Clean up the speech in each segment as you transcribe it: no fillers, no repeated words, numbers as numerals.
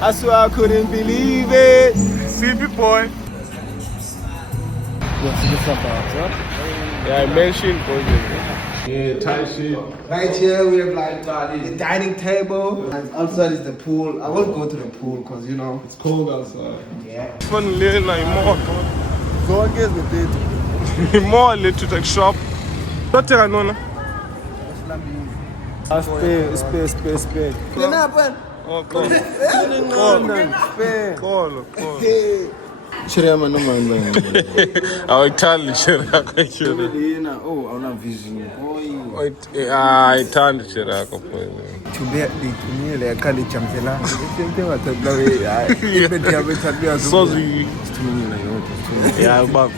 I swear I couldn't believe it. CP boy. Yeah, I mentioned yeah, Thai shit. Right here we have like the dining table, and outside is the pool. I won't go to the pool because you know It's cold outside. Yeah. Fun lane like more. So I guess we did. More little shop. What I know? Spare. Clean up, man. Oh, call. Call. Chirema no man. Awuyithandi Chirako Yena oh awuna vision. ayithandi Chirako Chube dikumile yakali chamzela. Sente watadlawe hayi. Ibeti yabethabiya so zi sithumela yodwa. yeah uba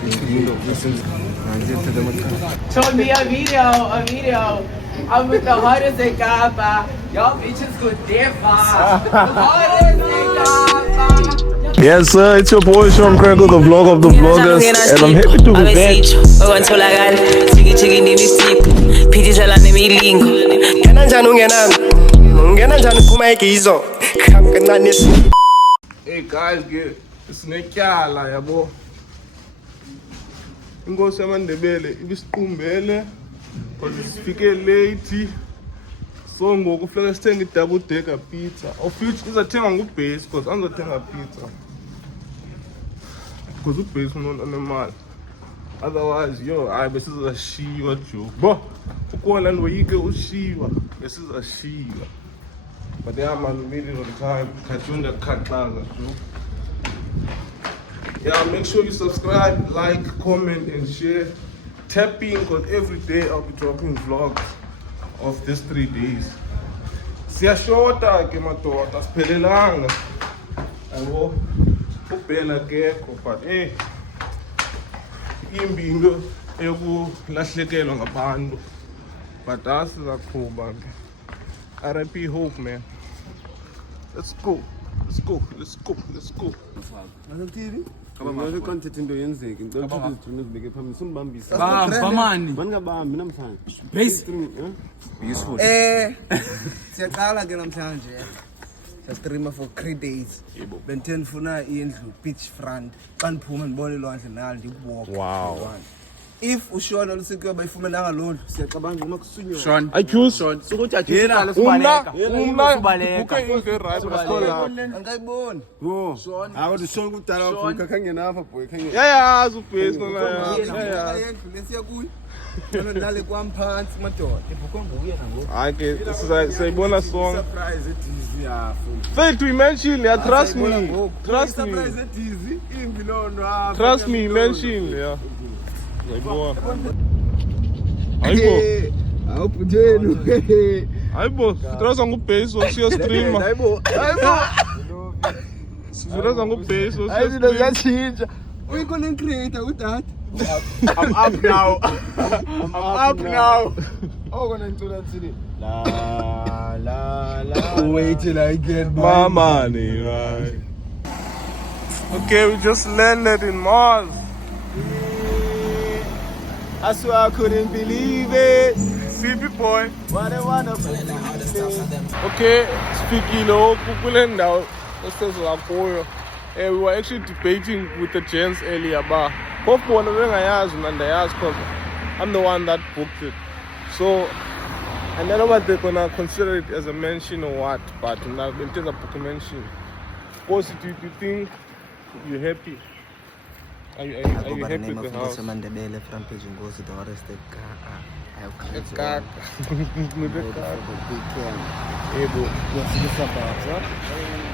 Told me a video. I'm with the hottest in Gaba. Y'all bitches go differ. Hottest in Gaba. Yes sir, it's your boy Sean Crankle, the vlog of the vloggers, and I'm happy to be back. Okwantholakala chiki nimisipho phithizela nemilingo ngena njani ungena njani phuma igizo kham kancane. Hey guys, sinetyala yabo. Inkosi yamaNdebele ibisiqumbele because sifike late. So ngoku kufuneka sithenge double decker pizza. Of which izathenga ngubase because angizothenga pizza. Because ubase unemali. Otherwise, hayi besizashiywa joke. Bo, ukona ndoyike ushiywa, besizashiywa. But yeah man, we made it on time. Kajunda Katlaza joke. Yeah, make sure you subscribe, like, comment and share. Tap in because every day I'll be dropping vlogs of these 3 days. Siyashota ke madoda siphelelanga. Yabo ubhela kekho but imbi into eyokulahlekelwa ngabantu. But asizaqhuba ke. RIP Hope man. Let's go. Ngabe content into yenzeki. Ngicela ukuthi izithunzi zibeke phambili. Sunibambisa. Bamani. Baningabambi namhlanje. Base. Beautiful. Siyaqala ke namhlanje. Streamer for 3 days. Bente nifuna indlu beachfront. Xa niphuma nibone ilwandle nalo ndiwalk. Wow. If ushona lusikuyo bayifumenanga lo ndlu siyacabanga uma kusunywa. Sean. Accuse. Sukuthi ajusukala sibaleka. Buke into right baskola. Angayiboni. Wo. Awuthi Sean kudala uvuka khangena apha boy khangena. Yeah, ubase nona. Yeah. Yendlu lesiya kuyo. Nalo ndale kwamphansi madoda. Ibhuko nguye nangoku. Hayi ke siyibona song. Surprise easy yafu. Fail to mention, yeah, trust me. Surprise easy imbi londo apha. Trust me, mention, yeah. Hayibo. Awuphuthelwe. Hayibo, sithola ngubase siyo streamer. Hayibo. Sithola ngubase siyo Hayibo streamer. ziyachinja. Uyi content creator udad. I'm up now. I'm up now. Oh, gonna ngicela thini? La. Wait till I get My money, right? Okay, we just landed in Mars. I swear I couldn't believe it. CP boy. What a wonderful thing. Okay, speaking of kule ndawo esizakhoyo. We were actually debating with the gents earlier, but both one bengayazi and ndayazi because I'm the one that booked it. So I don't know what they're gonna consider it as a mention or what, but in terms of book mention. Also, do you think you're happy? Are you happy with the house? Mandebele from page ngozi the rest It's got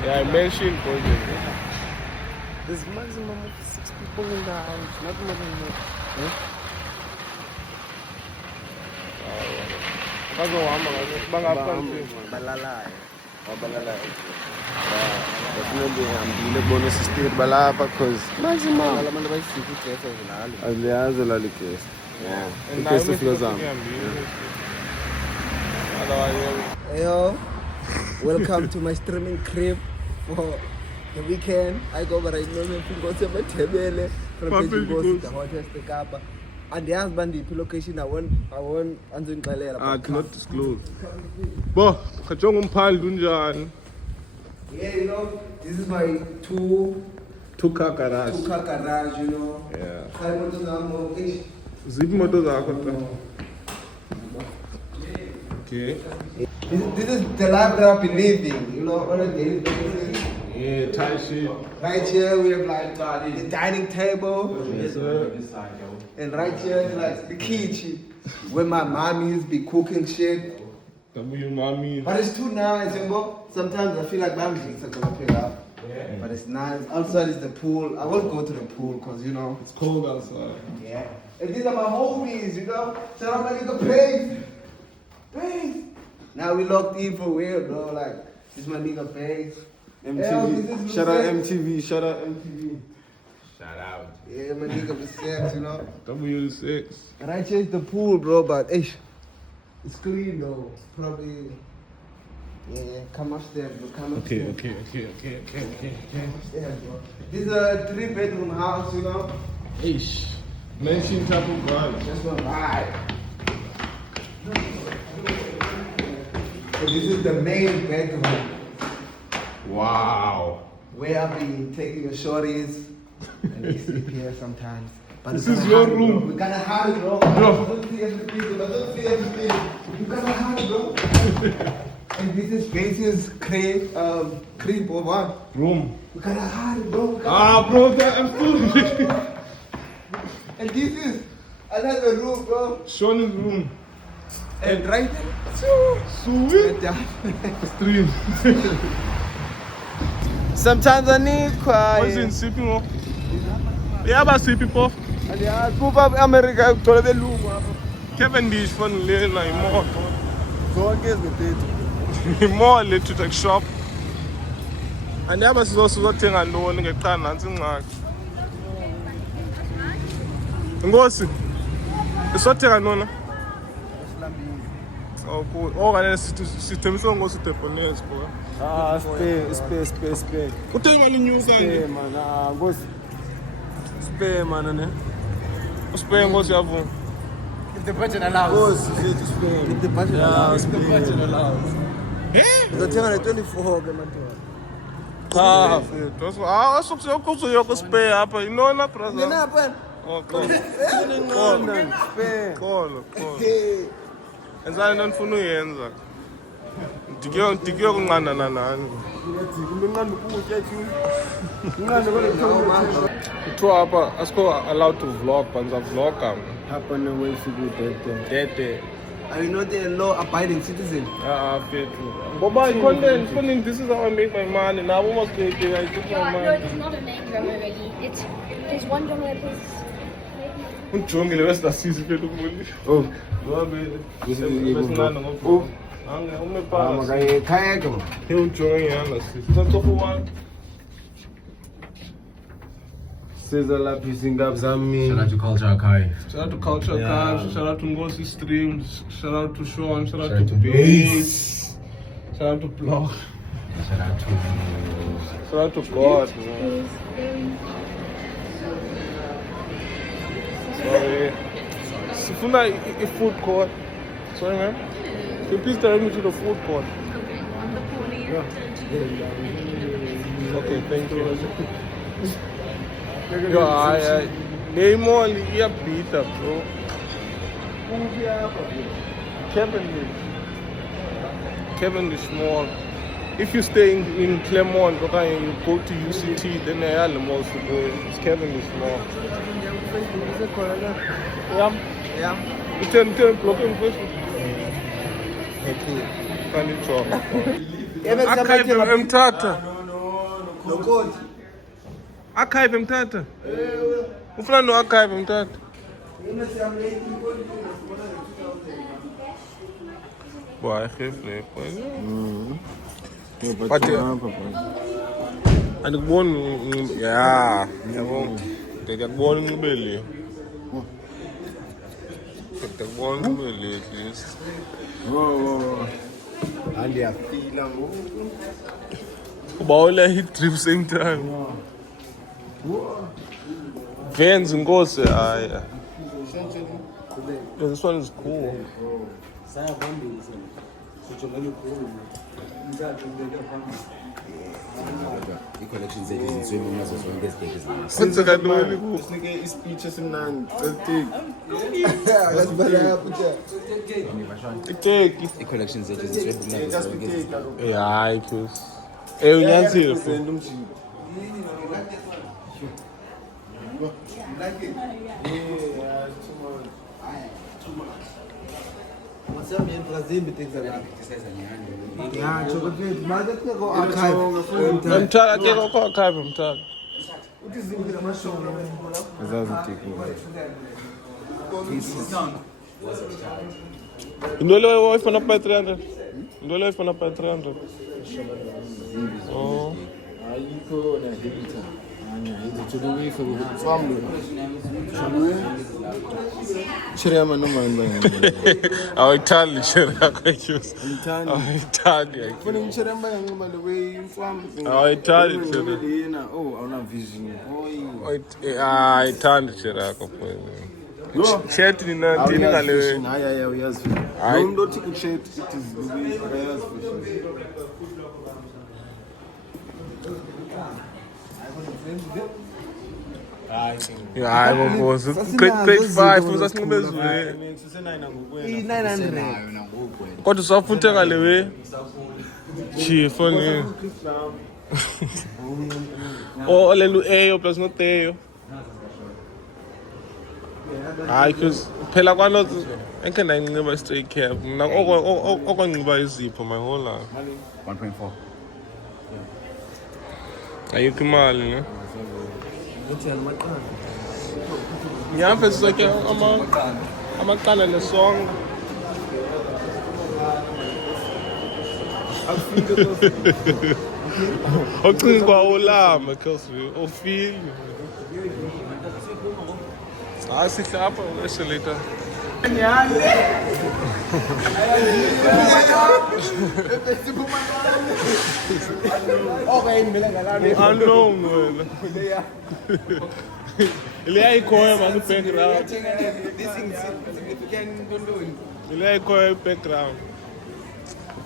yeah, I mentioned for you. There's maximum of 6 people in the house, not more than that. Definitely ngihambile kubona sister balapha because maximum abantu bayisithi igesi azilali. Aziyazi la igesi. Yeah. Igesi ifika zami. Yo, welcome to my streaming crib for the weekend. I go by right now ngose Matebele from Page the hottest eKapa. And yazi bandiphi location I won't anzingixelela. I cannot disclose. Bo, khajonga umphandi unjani? Yeah, you know, this is my Two-car garage. two-car garage, you know. Yeah. Five motor zamo, ish. Zip motor zakho ta. Okay. This is the life that I've been living, you know, on a daily basis. Yeah, tight shit. Right here we have like the dining table, Yes, sir. and right here is like the kitchen where my mom used to be cooking shit. W mommy. But it's too nice, you know. Sometimes I feel like I'm gonna pick up. But it's nice. Outside is the pool. I won't go to the pool because, you know. It's cold outside. Yeah. And these are my homies, you know. Shout out my nigga Pace. Pace. Now we locked in for real, bro. Like, this is my nigga Pace. MTV. Shout out MTV. Shout out MTV. Yeah, my nigga was sex, you know. W6. Right here is the pool, bro, but it's clean though. Probably. Yeah, come upstairs, bro. Come upstairs. Okay. Upstairs, bro. This is a 3-bedroom house, you know. Ish. Mention type of garage. That's my vibe. And this is the main bedroom Wow. where I've been taking the shorties and they sleep here sometimes. But This we is gotta your hide it, room. bro. We gotta hide it, bro. Bro. Don't see everything, bro. Don't see everything. We gotta hide it, bro. And this is Casey's crib or what? Room. We gotta hide it, bro. We gotta Ah, bro, that I'm cool. And this is another room, bro. Sean's room. And right there, Sweet. Stream. sometimes I need What's in quiet. sipping off? Yeah, but sipping off. And yeah, move up America, to the loop. Cavendish fun lane like more. So I guess with it. More electric shop. And the other is also zothenga ntoni ngeqala nantsi ingxaki. Ngosi. Isothenga ntoni? Oh, cool. Oh, kale sithembisa ngosi deponés, bro. Ah, spare. Uthenga imali inyuka Spare, nje. man. Ah, ngosi. Spare, man, ne? Usipe ngosi yavuma. The budget allows. Ngosi, zethu spare. If the budget Yeah, allows. The budget allows. Ngizothenga le-24 ke manje. Cha, mfethu. Ah, sokuzoyoko spare apha. Inona, brother? Ngenapha. Oh, kholo. Spare. Kholo. Enzani into ndifuna uyenza. Ndikiyo kunqandana nani. Umnqanda ukutya thu. Umnqanda kole Kuthiwa apha asikho allowed to vlog, but ndiza vlogga. Hapa na wewe good Dede. Are you not a law-abiding citizen? Fethu. Ngoba content, this is how I make my money. Nabo must pay, I took my No, money. it's not a main drummer really. There's one drummer that plays. Ungijongile wesingasizi fethu kumuli. Oh. Besinqanda ngoku. Ume phasi. Khayeke bro. Hey, unjonge ngiyanga sisi. Santofo one. Siza lapha izingaba zami. Shout out to Culture Archive. Shout out to Culture Archives, shout out to Ngosi Streams, shout out to Sean, shout out Shout out to to Bass, shout out to Block, Shout out to shout out to God. Man. Sorry. Sifuna a food court. Sorry, man. Can you please direct me to the food court? Yeah. Okay, thank you. Yo, Neymar iyabhida bro. Cavendish Mall. If you stay in Claremont, okay, you go to UCT, then they are the most to go. It's Cavendish Mall. Yeah. You turn block in Facebook. Can you talk? Archive emthatha. Nokoti. Archive emthatha. Ufuna no archive emthatha. Boy, gefle. But andikuboni yeah, yabo. Ndiyakubona unxibele. Ndiyakubona unxibele at least. Whoa. Andiyafila ngoku. Kuba ole hit drip same time. Vans Ngosi, yeah. This one is cool. I-collection zethu zintswemi nazo zonke ezibheke zinazo. Kwenzeka ntoni kubo? Usinike ispeech esimnandi. Celtic. Iteki. I-collection zethu zintswemi nazo zonke ezibheke. Hayi cause. Unyanisile bro. Send umjingo. Mtaka teka kwa archive mtaka. Ndole wewe ifana pa 300. Ndole wewe ifana pa 300. Oh. Ayikho na data. Izithulukise ngokutswamlo. Chirema noma ngibani. Awayithandi share yakho juice. Ngithanda. Awayithandi. Ufuna ngishiremba yangiba le way imfambo. Awayithandi share. Yena awuna vision. Awayithandi share yakho mfowethu. Chat nina dini ngale. Hayi uyazi. Hayi. Lo muntu othi ku-chat it is the way uyazi vision. Hayi mfowethu. Grade 5 uzasinqobe ezweni. Sisenayina ngokwena. 900. Kodwa usafuthe ngale we. Chief ngeke. Oh lelu eyo plus no teyo. Hayi cause phela kwalo enke nayinqiba straight cap. Mina okwanqiba izipho my whole life. 1.4. Ayikho imali ne. Nyampe sisake amaqanda nesonga. Ocinga kwa ulama cause ofili. Sihle apha esheleta. Unknown wena. Ile ayikhoyo manje background. Ile ayikhoyo background.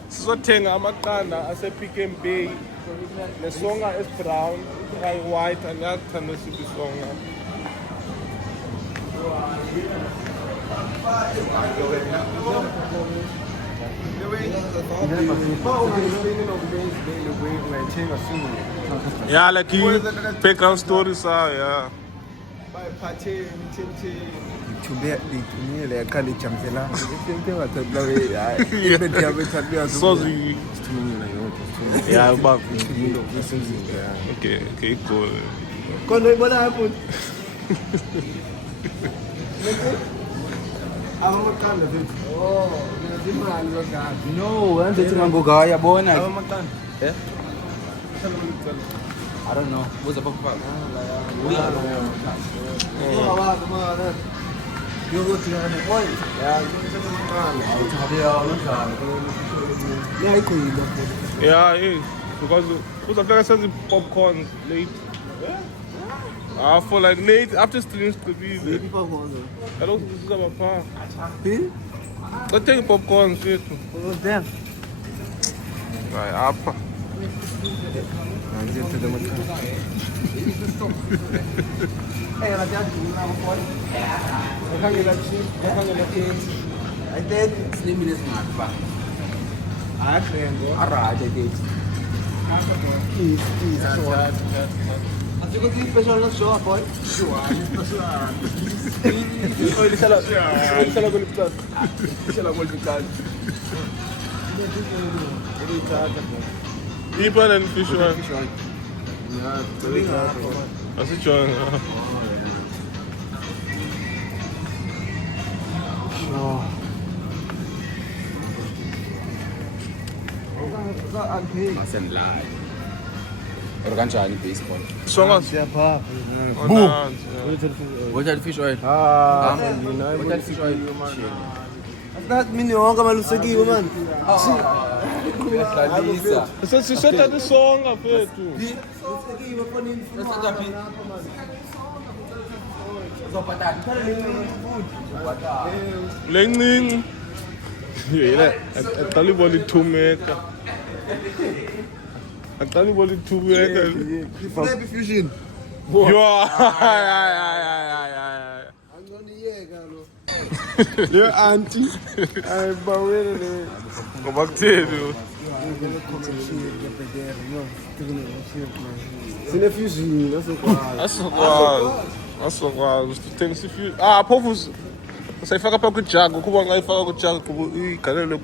Sizothenga amaqanda ase Pick n Pay nesonga esibrown, white andiyakuthanda siphi isonga. Yeah, like background stories are, yeah. Tumile yakali chamzela. Sente wathabla we. Ibeti yabethabla. Sozi. Tumina yote. Yeah, but Yeah. okay, cool. Kono ibona hapo. Amakanda vipi? Oh, lazima aliyogani. No, anze tungangoga yabona. Amakanda. Eh? I don't know. What's the book about? Yeah, it is. Because who's a player sells popcorn late? I feel like late after streams to be there. I don't think this is about far. Let's take popcorn straight. Right, up. Deeper than fish one. That's a joint. Mustn't lie. Or kanjani baseball? Songas. Boom. What are the fish oil? Ah, What are the fish oil? that mini wonke malusekiwe man. Lisa. Siseta the song of it too. Learning. Yeah, I tell you about the 2 meter. I tell you about the 2 meter. Flappy fusion. Yeah. Your auntie. I'm bawele. Go back to you. Sine fusion, that's what. That's what things if you phofu sayifaka pha kujago kuba ngayifaka kujago kuba igalelo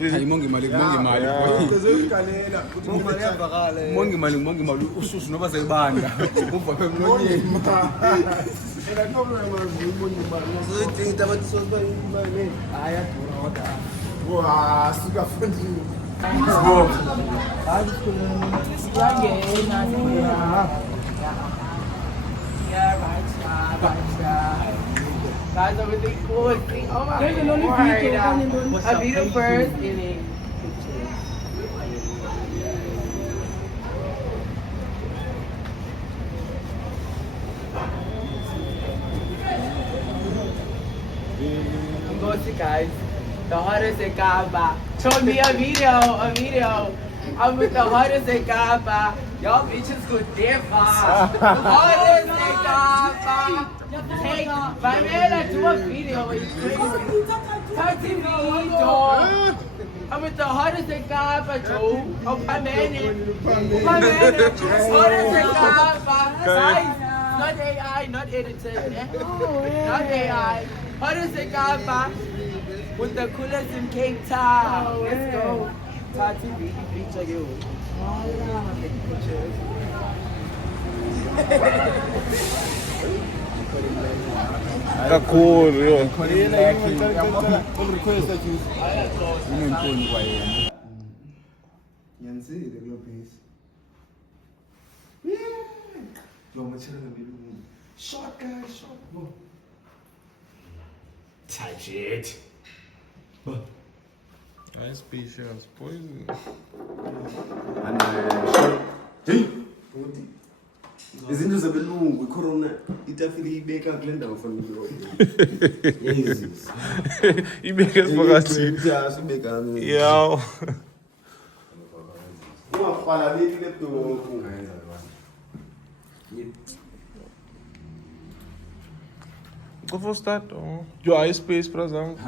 Mongi imali mongi imali ususu noba sayibanda kuva phe emlonyeni Guys, everything cool. Oh my God. A video first in it. Go see guys. The hottest in Kaba. Show me a video. I'm with the hottest in Kaba. Y'all bitches go differ. The hottest in Kaba. Hey, Pamela, do a video. It's crazy. 30 video. I'm with the hottest in Kaba, Joe. Oh, Pamela. Hottest in Kaba. Guys, not AI, not edited. Not AI. Hottest in Kaba. With the coolest in Cape Town. Let's go. 30 video. Feature you. kakhulu yo. Short guys, short. Touch it. Nice patience, poison. And izinto zabelungu icorona itafile ibeka kule ndawo fanele Jesus Ibeke phakathi. Asibeka Yaw. ungafala bethi lepdoku Go for start. Your eye space, for example.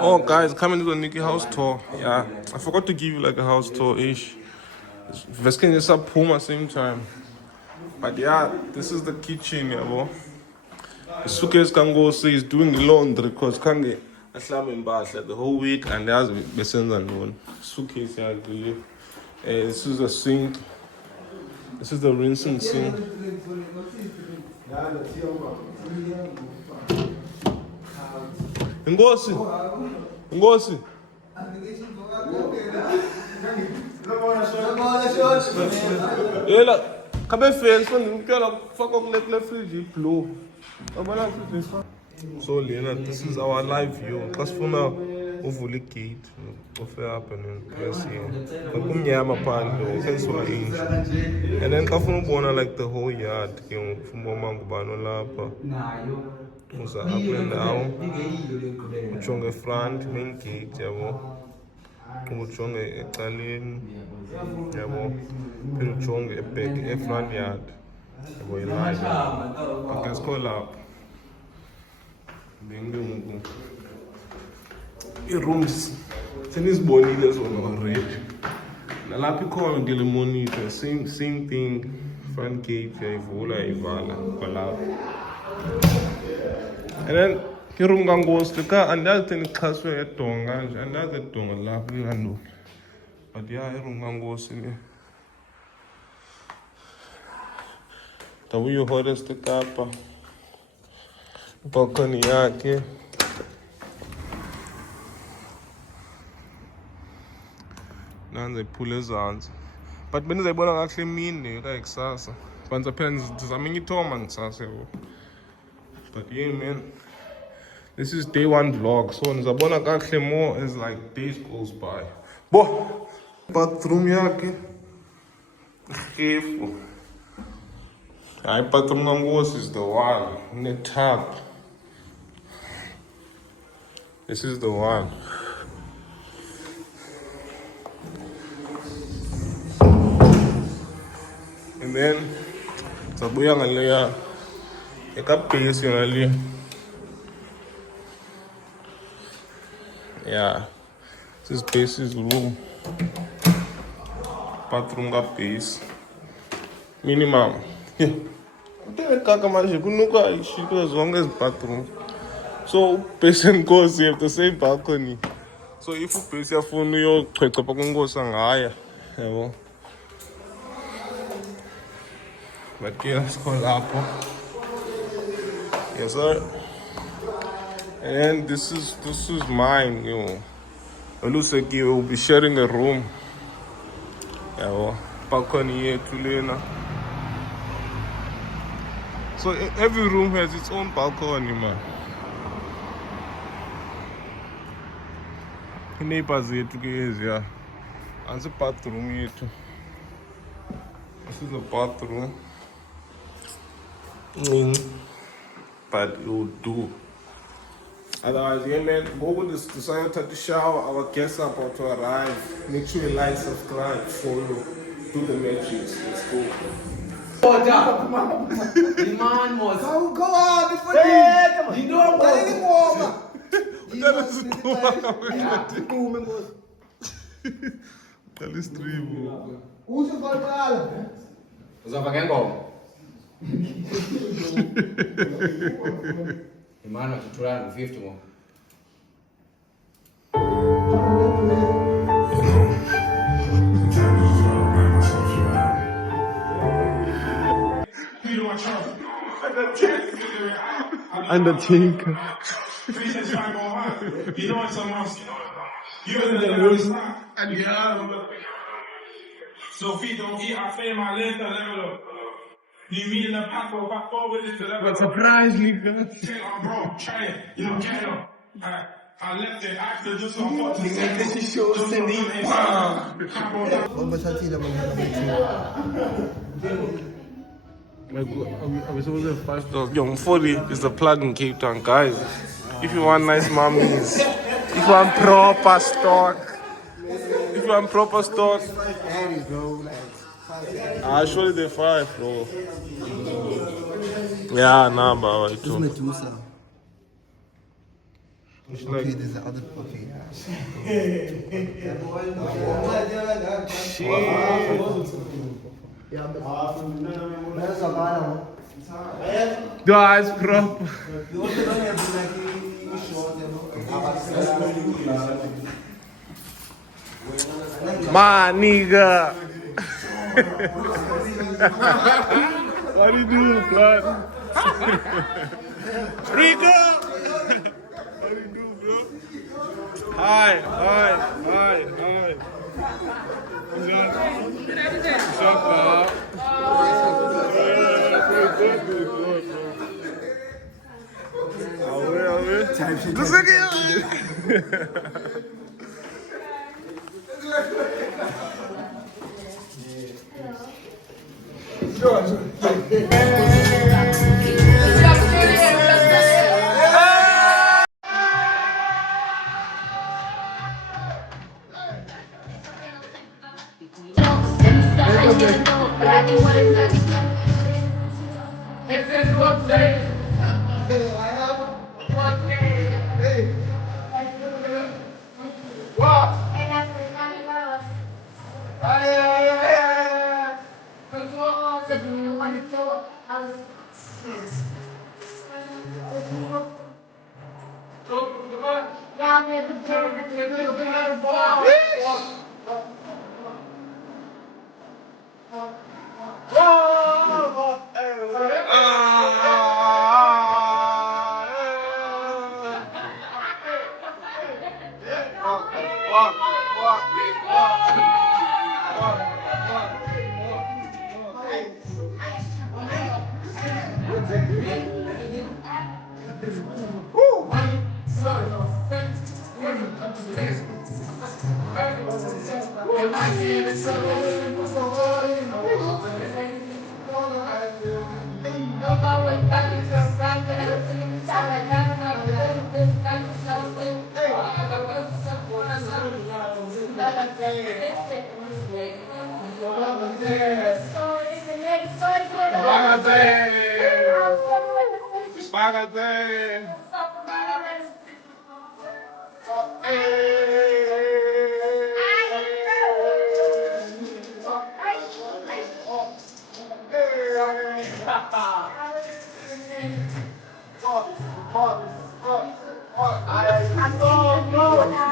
Oh, guys, coming to the Nikki house tour. Yeah, I forgot to give you like a house tour ish. Veskin is up home at the same time. But yeah, this is the kitchen, yeah, bro. The suitcase can go say he's doing the laundry because can't get a slam in bath like the whole week and there's Bessens and one. Suitcase, yeah, I believe. This is the sink. This is the rinsing sink. Ngosi. Yela, kabe fence ngicela faka kule fridge blue. Abana fridge. So Lena, this is our live view. Xa sifuna uvula igate, ufika up and press here. Kumnyama phandle, sensiwa inje. And then xa ufuna ubona like the whole yard, ke ngufuma ngubani lapha. Uza up and down. Ujonge front, main gate, yabo. Ujonge ecaleni, yabo. Phela ujonge back, front yard. Yabo live. Okay, let's call up. I-rooms senizibonile zona already. Nalapha ikhona ngele monitor, same thing. Front gate yayivula yayivala kwalapha. And then iroom kaNkosi ka andazi thina ixhaswe edonga nje, andazi edonga lapha lando. But yeah, iroom kaNkosi le. Tabuyo hottest eKapa. Balcony yakhe. Nanze iphule ezantsi. But benizayibona kakuhle emini ka kusasa. Banza phela ndizama ngithoma ngisasa yabo. But yeah man. This is day 1 vlog. So nizabona kakuhle more as like days goes by. Bo bathroom yakhe. Gefu. I bathroom numbers is the one in the top. This is the one. And then sabuya ngaleya ekabase ngale. Yeah. This base is room. Bathroom ka base. Minimum. Yeah. Kaka manje kunuka ishiko as long as bathroom. So patient goes you have the same balcony. So if you base your phone yo qeqa pa kungosa ngaya. Yabo. But let's call Apple. Yes sir. And this is mine, yo. It looks like you will be sharing a room. Yeah, balcony here, Tulena. So every room has its own balcony, man. Neighbors here together, yeah. And the bathroom here too. This is the bathroom. But it will do. Otherwise, yeah, man, go with this desire to the shower. Our guests are about to arrive. Make sure you like, subscribe, follow, do the matrix. Let's go. The man was. Go on before You know what? That is three, bro. Who's the ball? Uzava ngengoma. Imani watutulana 50 mo. Undertaker. You know what's else? You know Sophie, don't eat our fame, I live the level up. You mean the back forward is the level. What surprise, nigga. Bro, try it. You don't get it. I left it after just on what to say. This is show Cindy. Like, are we supposed to have 5 stars? Young 40 is the plug in Cape Town, guys. If you want nice mummies, if you want proper stock, surely they're 5, bro. Yeah, nah, bro. This is Medusa. Okay, there's the other puppy. Guys, proper. My nigga. What do you do, blood? Rico! What do you do, bro? Hi. What's up, Bob? Good,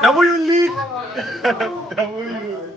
W lead. W.